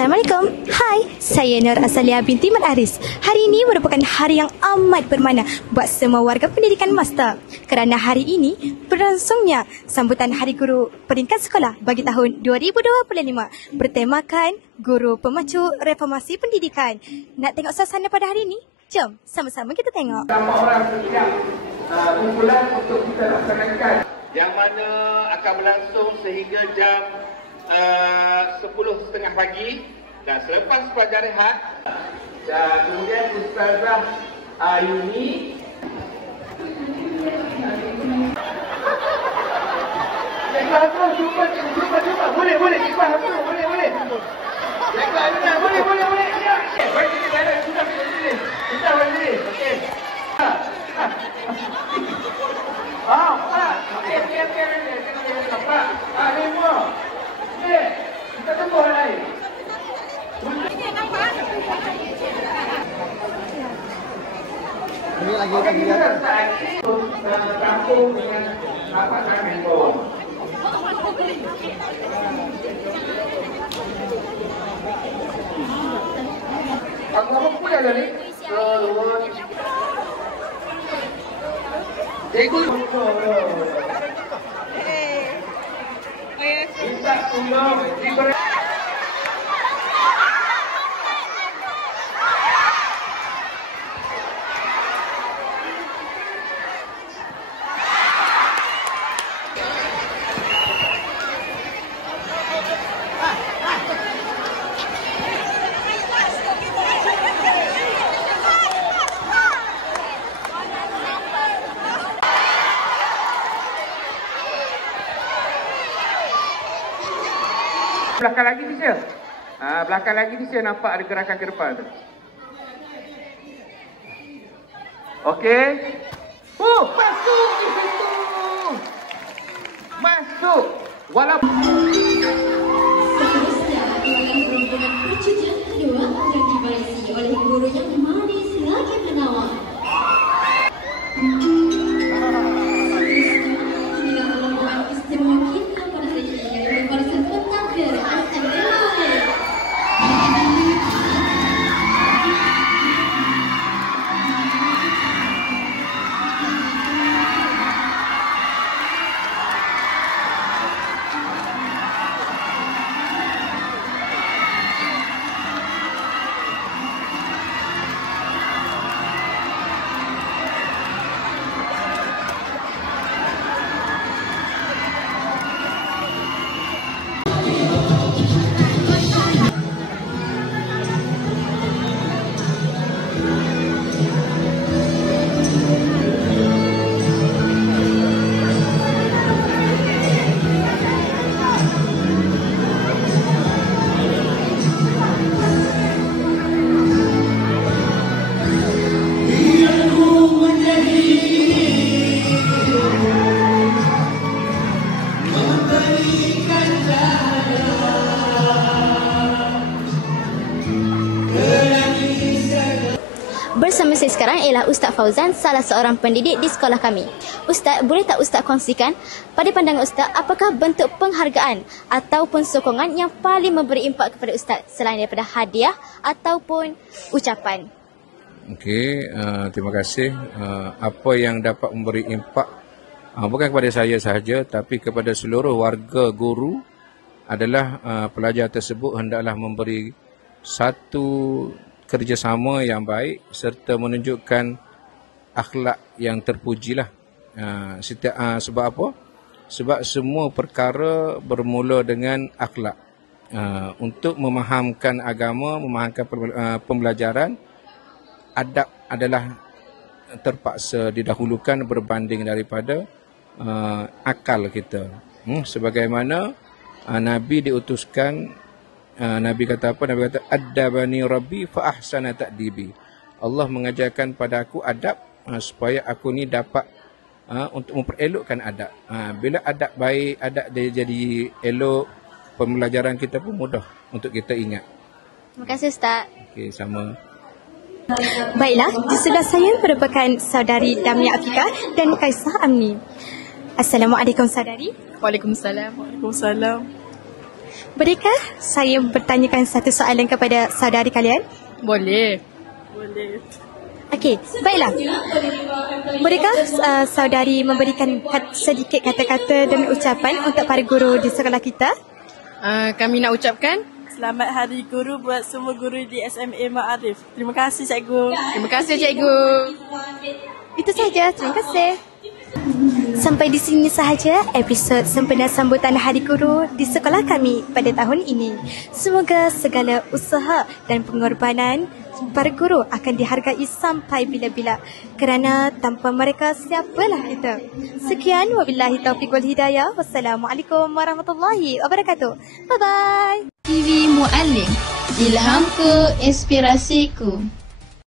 Assalamualaikum. Hai, saya Nur Azalia binti Mat Aris. Hari ini merupakan hari yang amat bermakna buat semua warga pendidikan master. Kerana hari ini berlangsungnya sambutan Hari Guru Peringkat Sekolah bagi tahun 2025 bertemakan Guru Pemacu Reformasi Pendidikan. Nak tengok suasana pada hari ini? Jom sama-sama kita tengok. Nama orang setiap kumpulan untuk kita laksanakan, yang mana akan berlangsung sehingga jam 10.30 pagi, dan selepas pelajar rehat, dan kemudian Ustazah Ayuni cuba boleh ikhlas apa boleh ikhlas Ayuna boleh bagi kita ada sudah berdiri okey Pak lima kita tunggu lain. Ini lagi kampung dengan rapat handphone. Apa pula tadi? Cikgu. Minta tolong diberi. Belakang lagi bisa. Belakang lagi bisa nampak ada gerakan ke depan tu. Okey. Masuk di situ. Masuk. Walaupun seterusnya adalah rombongan percucian kedua yang dibaisi oleh guru yang manis lagi menawan. Inilah rombongan istimewa kita pada hari ini, yaitu barisan pentakbir SMK. Bersama saya sekarang ialah Ustaz Fauzan, salah seorang pendidik di sekolah kami. Ustaz, boleh tak Ustaz kongsikan pada pandangan Ustaz, apakah bentuk penghargaan ataupun sokongan yang paling memberi impak kepada Ustaz selain daripada hadiah ataupun ucapan? Okey, terima kasih. Apa yang dapat memberi impak bukan kepada saya sahaja tapi kepada seluruh warga guru adalah pelajar tersebut hendaklah memberi satu kerjasama yang baik serta menunjukkan akhlak yang terpujilah. Sebab apa? Sebab semua perkara bermula dengan akhlak. Untuk memahamkan agama, memahamkan pembelajaran, adab adalah terpaksa didahulukan berbanding daripada akal kita. Sebagaimana Nabi diutuskan, Nabi kata apa? Nabi kata addabani rabbi fa ahsana ta'dibi. Allah mengajarkan pada aku adab supaya aku ni dapat untuk memperelokkan adab. Bila adab baik, adab dia jadi elok, pembelajaran kita pun mudah untuk kita ingat. Terima kasih Ustaz. Okey, sama. Baiklah, di sebelah saya merupakan saudari Damia Afika dan Kaisah Amni. Assalamualaikum saudari. Waalaikumsalam. Bolehkah saya bertanyakan satu soalan kepada saudari kalian? Boleh. Okey, baiklah. Bolehkah saudari memberikan sedikit kata-kata dan ucapan untuk para guru di sekolah kita? Kami nak ucapkan Selamat Hari Guru buat semua guru di SMA Ma'arif. Terima kasih cikgu. terima kasih cikgu. Itu sahaja. Terima kasih. Sampai di sini sahaja episod sempena sambutan Hari Guru di sekolah kami pada tahun ini. Semoga segala usaha dan pengorbanan para guru akan dihargai sampai bila-bila. Kerana tanpa mereka siapalah kita. Sekian, wabillahi taufiq wal hidayah. Wassalamualaikum warahmatullahi wabarakatuh. Bye-bye. TV Muallim, ilhamku, inspirasiku.